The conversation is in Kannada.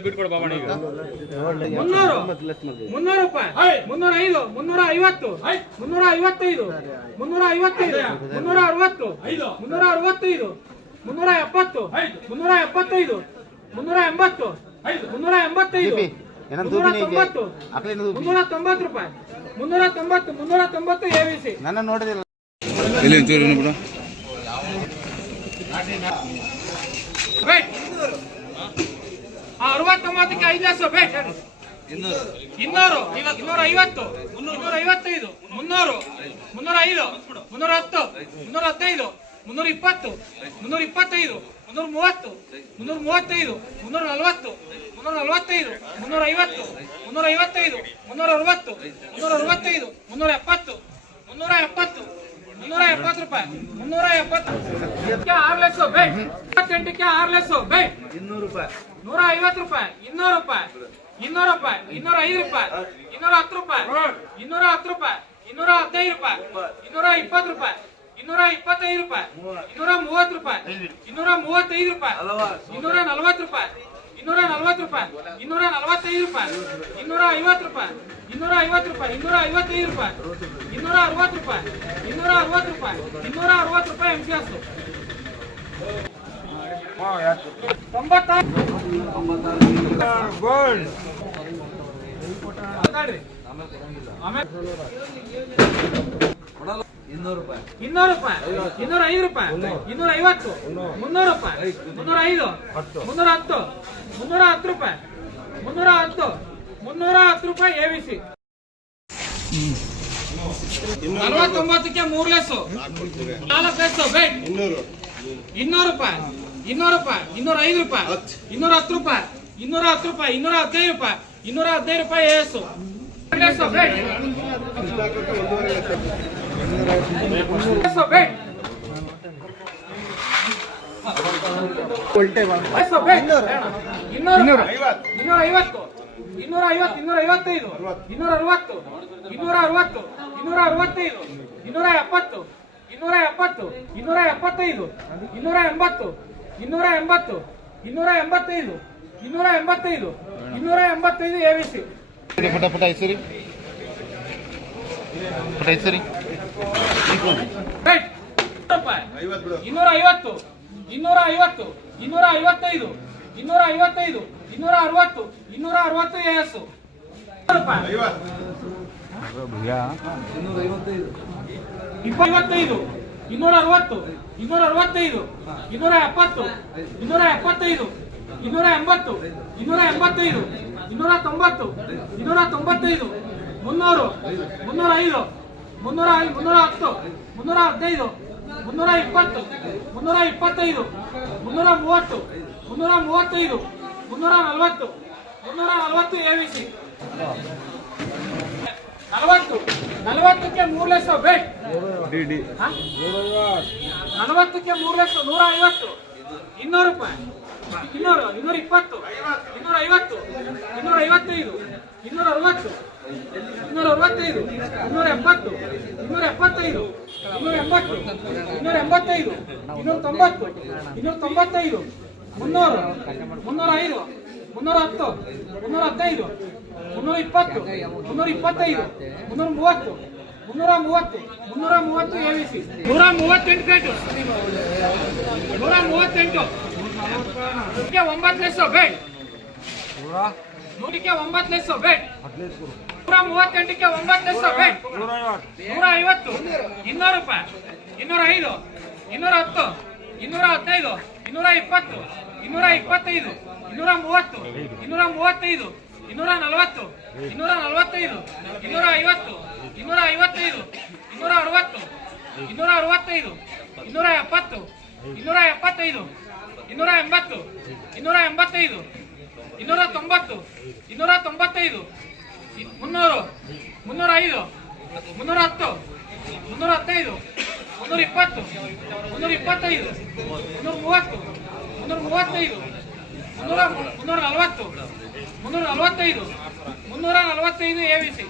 ಬಿಟ್ಕೊಡು ಮುನ್ನೂರು ರೂಪಾಯಿ ಮುನ್ನೂರ ಐದು ಮುನ್ನೂರ ಐವತ್ತು ಮುನ್ನೂರ ಐವತ್ತೈದು ಮುನ್ನೂರ ಐವತ್ತೈದು ಮುನ್ನೂರ ಅರವತ್ತು ಮುನ್ನೂರ ಅರವತ್ತೈದು ಮುನ್ನೂರ ಎಪ್ಪತ್ತು ಮುನ್ನೂರ ಎಪ್ಪತ್ತೈದು ಮುನ್ನೂರ ಎಂಬತ್ತು ಮುನ್ನೂರ ಎಂಬತ್ತೈದು ಮುನ್ನೂರ ಮುನ್ನೂರ ತೊಂಬತ್ತು ರೂಪಾಯಿ. ಮುನ್ನೂರ ತೊಂಬತ್ತು ಮುನ್ನೂರ ತೊಂಬತ್ತು ಎ ವಿ ಸಿ ನನ್ನ ನೋಡಿದಿಲ್ಲ. ಇಲ್ಲಿ ಒಂಚೂರು ಬಿಡು. ಅರವತ್ತೊಂಬತ್ತಕ್ಕೆ ಐದು ಲಕ್ಷ ವೇಟ್ ಇನ್ನೂರು ಇನ್ನೂರ. ಐವತ್ತು ಇನ್ನೂರ. ಐವತ್ತೈದು ಮುನ್ನೂರು ಮುನ್ನೂರ ಐದು ಮುನ್ನೂರ. ಹತ್ತು ಮುನ್ನೂರ ಹದಿನೈದು ಮುನ್ನೂರ ಇಪ್ಪತ್ತು ಮುನ್ನೂರ ಇಪ್ಪತ್ತೈದು ಮುನ್ನೂರ ಮೂವತ್ತು ಮುನ್ನೂರ ಮೂವತ್ತೈದು ಮುನ್ನೂರ ನಲವತ್ತು ಮುನ್ನೂರ ನಲವತ್ತೈದು ಮುನ್ನೂರ ಐವತ್ತು ಮುನ್ನೂರ ಐವತ್ತೈದು ಮುನ್ನೂರ ಅರವತ್ತು ಮುನ್ನೂರ ಅರವತ್ತೈದು ಮುನ್ನೂರ ಎಪ್ಪತ್ತು ಮುನ್ನೂರ ಎಪ್ಪತ್ತು ಮುನ್ನೂರ ಎಪ್ಪತ್ತು ರೂಪಾಯಿ ಮುನ್ನೂರ ಎಪ್ಪತ್ತು. ಆರು ಲಕ್ಷ ಬೇ ಇಪ್ಪತ್ತೆಂಟಕ್ಕೆ ಆರು ಲಕ್ಷ ಬೇ. ಇನ್ನೂರು ರೂಪಾಯಿ. ನೂರ ಐವತ್ತು ರೂಪಾಯಿ ಇನ್ನೂರು ರೂಪಾಯಿ ಇನ್ನೂರು ರೂಪಾಯಿ ಇನ್ನೂರ ಐದು ರೂಪಾಯಿ ಇನ್ನೂರ ಹತ್ತು ರೂಪಾಯಿ ಇನ್ನೂರ ಹತ್ತು ರೂಪಾಯಿ ಇನ್ನೂರ ಹದಿನೈದು ರೂಪಾಯಿ ಇನ್ನೂರ ಇಪ್ಪತ್ತು ರೂಪಾಯಿ. ಇನ್ನೂರ ಇಪ್ಪತ್ತೈದು ರೂಪಾಯಿ. ಇನ್ನೂರ ಮೂವತ್ತು ರೂಪಾಯಿ. ಇನ್ನೂರ ಮೂವತ್ತೈದು ರೂಪಾಯಿ. ಇನ್ನೂರ ನಲವತ್ತು ರೂಪಾಯಿ. ಇನ್ನೂರ ನಲವತ್ತು ರೂಪಾಯಿ. ಇನ್ನೂರ ನಲವತ್ತೈದು ರೂಪಾಯಿ. ಇನ್ನೂರ ಐವತ್ತು ರೂಪಾಯಿ. ಇನ್ನೂರ ಐವತ್ತು ರೂಪಾಯಿ. ಇನ್ನೂರ ಐವತ್ತೈದು ರೂಪಾಯಿ. ಇನ್ನೂರ ಅರವತ್ತು ರೂಪಾಯಿ. ಇನ್ನೂರ ಅರವತ್ತು ರೂಪಾಯಿ ಇನ್ನೂರ ಅರವತ್ತು ರೂಪಾಯಿ ಎಂ ಸಿ ಎಸ್ ತೊಂಬತ್ತಾರು ಇನ್ನೂರು ರೂಪಾಯಿ. ಇನ್ನೂರು ರೂಪಾಯಿ. ಇನ್ನೂರ ಐದು ರೂಪಾಯಿ. ಇನ್ನೂರ. ಐವತ್ತು ಮುನ್ನೂರು ರೂಪಾಯಿ. ಮುನ್ನೂರ ಐದು. ಮುನ್ನೂರ ಹತ್ತು. ಮುನ್ನೂರ ಹತ್ತು ರೂಪಾಯಿ. ಮುನ್ನೂರ ಹತ್ತು ಮುನ್ನೂರ ಹತ್ತು ರೂಪಾಯಿ ಎ ಬಿ ಸಿ ನಲವತ್ತೊಂಬತ್ತಕ್ಕೆ ಮೂರು ಲೆಸ್ಸು. ನಾಲ್ಕು ಲೆಸ್ಸು ಬೇಟ್ ಇನ್ನೂರು. ರೂಪಾಯಿ. ಇನ್ನೂರು ರೂಪಾಯಿ. ಇನ್ನೂರ ಐದು ರೂಪಾಯಿ. ಇನ್ನೂರ ಹತ್ತು ರೂಪಾಯಿ. ಇನ್ನೂರ ಹತ್ತು ರೂಪಾಯಿ. ಇನ್ನೂರ ಹದಿನೈದು ರೂಪಾಯಿ. ಇನ್ನೂರ ಹದಿನೈದು ರೂಪಾಯಿ ಎಸ್ ಲೆಸ್ಸು ಬೇಟ್ ಇನ್ನೂರು ಐವತ್ತು ಇನ್ನೂರ ಐವತ್ತು ಇನ್ನೂರ ಐವತ್ತೈದು ಇನ್ನೂರ ಅರವತ್ತು ಇನ್ನೂರ ಅರವತ್ತು ಇನ್ನೂರ ಅರವತ್ತೈದು ಇನ್ನೂರ ಎಪ್ಪತ್ತು ಇನ್ನೂರ ಎಪ್ಪತ್ತು ಇನ್ನೂರ ಎಪ್ಪತ್ತೈದು ಇನ್ನೂರ ಎಂಬತ್ತು ಇನ್ನೂರ ಎಂಬತ್ತು ಇನ್ನೂರ ಎಂಬತ್ತೈದು ಇನ್ನೂರ ಎಂಬತ್ತೈದು ಇನ್ನೂರ ಎಂಬತ್ತೈದು ಎ ಸಿ ಹೆಸರಿ ರೂಪಾಯಿ ಇನ್ನೂರ ಐವತ್ತು ಇನ್ನೂರ ಐವತ್ತು ಇನ್ನೂರ ಐವತ್ತೈದು ಇನ್ನೂರ ಐವತ್ತೈದು ಇನ್ನೂರ ಅರವತ್ತು ಇನ್ನೂರ ಅರವತ್ತು ಎಸ್ ಇಪ್ಪತ್ತೈದು ಇನ್ನೂರ ಅರವತ್ತು ಇನ್ನೂರ ಅರವತ್ತೈದು ಇನ್ನೂರ ಎಪ್ಪತ್ತು ಇನ್ನೂರ ಎಪ್ಪತ್ತೈದು ಇನ್ನೂರ ಎಂಬತ್ತು ಇನ್ನೂರ ಎಂಬತ್ತೈದು ಇನ್ನೂರ ತೊಂಬತ್ತು ಇನ್ನೂರ ತೊಂಬತ್ತೈದು ಮುನ್ನೂರು ಮುನ್ನೂರ ಐದು ಮುನ್ನೂರ ಮುನ್ನೂರ ಹತ್ತು ಮುನ್ನೂರ ಹದಿನೈದು ಮುನ್ನೂರ ಇಪ್ಪತ್ತು ಮುನ್ನೂರ ಇಪ್ಪತ್ತೈದು ಮುನ್ನೂರ ಮೂವತ್ತು ಮುನ್ನೂರ ಮೂವತ್ತೈದು ಮುನ್ನೂರ ನಲವತ್ತು ಮುನ್ನೂರ ನಲವತ್ತು ಎ ವಿ ಸಿ ನಲವತ್ತು ನಲವತ್ತಕ್ಕೆ ಮೂರು ಲಕ್ಷ ಬೆಟ್? ನಲವತ್ತಕ್ಕೆ ಮೂರು ಲಕ್ಷ ನೂರ ಐವತ್ತು ಇನ್ನೂರು ರೂಪಾಯಿ. ಇನ್ನೂರು ಇನ್ನೂರ ಇಪ್ಪತ್ತು ಇನ್ನೂರ ಐವತ್ತು ಇನ್ನೂರ ಐವತ್ತೈದು ಇನ್ನೂರ ಅರವತ್ತು ಇನ್ನೂರ ಅರವತ್ತೈದು, ಇನ್ನೂರ ಎಪ್ಪತ್ತು, ಇನ್ನೂರ ಎಪ್ಪತ್ತೈದು, ಇನ್ನೂರ ಎಂಬತ್ತು, ಇನ್ನೂರ ಎಂಬತ್ತೈದು, ಇನ್ನೂರ ತೊಂಬತ್ತು, ಇನ್ನೂರ ತೊಂಬತ್ತೈದು, ಮುನ್ನೂರು, ಮುನ್ನೂರ ಐದು, ಮುನ್ನೂರ ಹತ್ತು, ಮುನ್ನೂರ ಹದಿನೈದು, ಮುನ್ನೂರ ಇಪ್ಪತ್ತು, ಮುನ್ನೂರ ಇಪ್ಪತ್ತೈದು, ಮುನ್ನೂರ ಮೂವತ್ತು ಮುನ್ನೂರ ಮೂವತ್ತು ಮುನ್ನೂರ ಮೂವತ್ತು ಎ ವಿ ಸಿ. ನೂರ ಮೂವತ್ತೆಂಟು ಪ್ಲೇಟು ನೂರ ಮೂವತ್ತೆಂಟು. ಒಂಬತ್ತು ಲಕ್ಷ ಬೇಡ್ ನೂರಕ್ಕೆ ಒಂಬತ್ತು ಲೆಸ್ಸು ಬೇಡ್ ನೂರ ಮೂವತ್ತೆಂಟಕ್ಕೆ ಒಂಬತ್ತು ಸಭೆ. ನೂರ ಐವತ್ತು ಇನ್ನೂರು ರೂಪಾಯಿ ಇನ್ನೂರ ಐದು ಇನ್ನೂರ ಹತ್ತು ಇನ್ನೂರ ಹದಿನೈದು ಇನ್ನೂರ ಇಪ್ಪತ್ತು ಇನ್ನೂರ ಇಪ್ಪತ್ತೈದು ಇನ್ನೂರ ಮೂವತ್ತು ಇನ್ನೂರ ಮೂವತ್ತೈದು ಇನ್ನೂರ ನಲವತ್ತು ಇನ್ನೂರ ನಲವತ್ತೈದು ಇನ್ನೂರ ಐವತ್ತು ಇನ್ನೂರ ಐವತ್ತೈದು ಇನ್ನೂರ ಅರವತ್ತು ಇನ್ನೂರ ಅರವತ್ತೈದು ಇನ್ನೂರ ಎಪ್ಪತ್ತು ಇನ್ನೂರ ಎಪ್ಪತ್ತೈದು ಇನ್ನೂರ ಎಂಬತ್ತು ಇನ್ನೂರ ಎಂಬತ್ತೈದು ಇನ್ನೂರ ತೊಂಬತ್ತು ಇನ್ನೂರ ತೊಂಬತ್ತೈದು ಮುನ್ನೂರು ಮುನ್ನೂರ ಐದು ಮುನ್ನೂರ ಹತ್ತು ಮುನ್ನೂರ ಹದಿನೈದು ಮುನ್ನೂರ ಇಪ್ಪತ್ತು ಮುನ್ನೂರ ಇಪ್ಪತ್ತೈದು ಮುನ್ನೂರ ಮೂವತ್ತು ಮುನ್ನೂರ ಮೂವತ್ತೈದು ಮುನ್ನೂರ ಮುನ್ನೂರ ನಲವತ್ತು ಮುನ್ನೂರ ನಲವತ್ತೈದು ಮುನ್ನೂರ ನಲವತ್ತೈದು ಎ ವಿ ಸಿ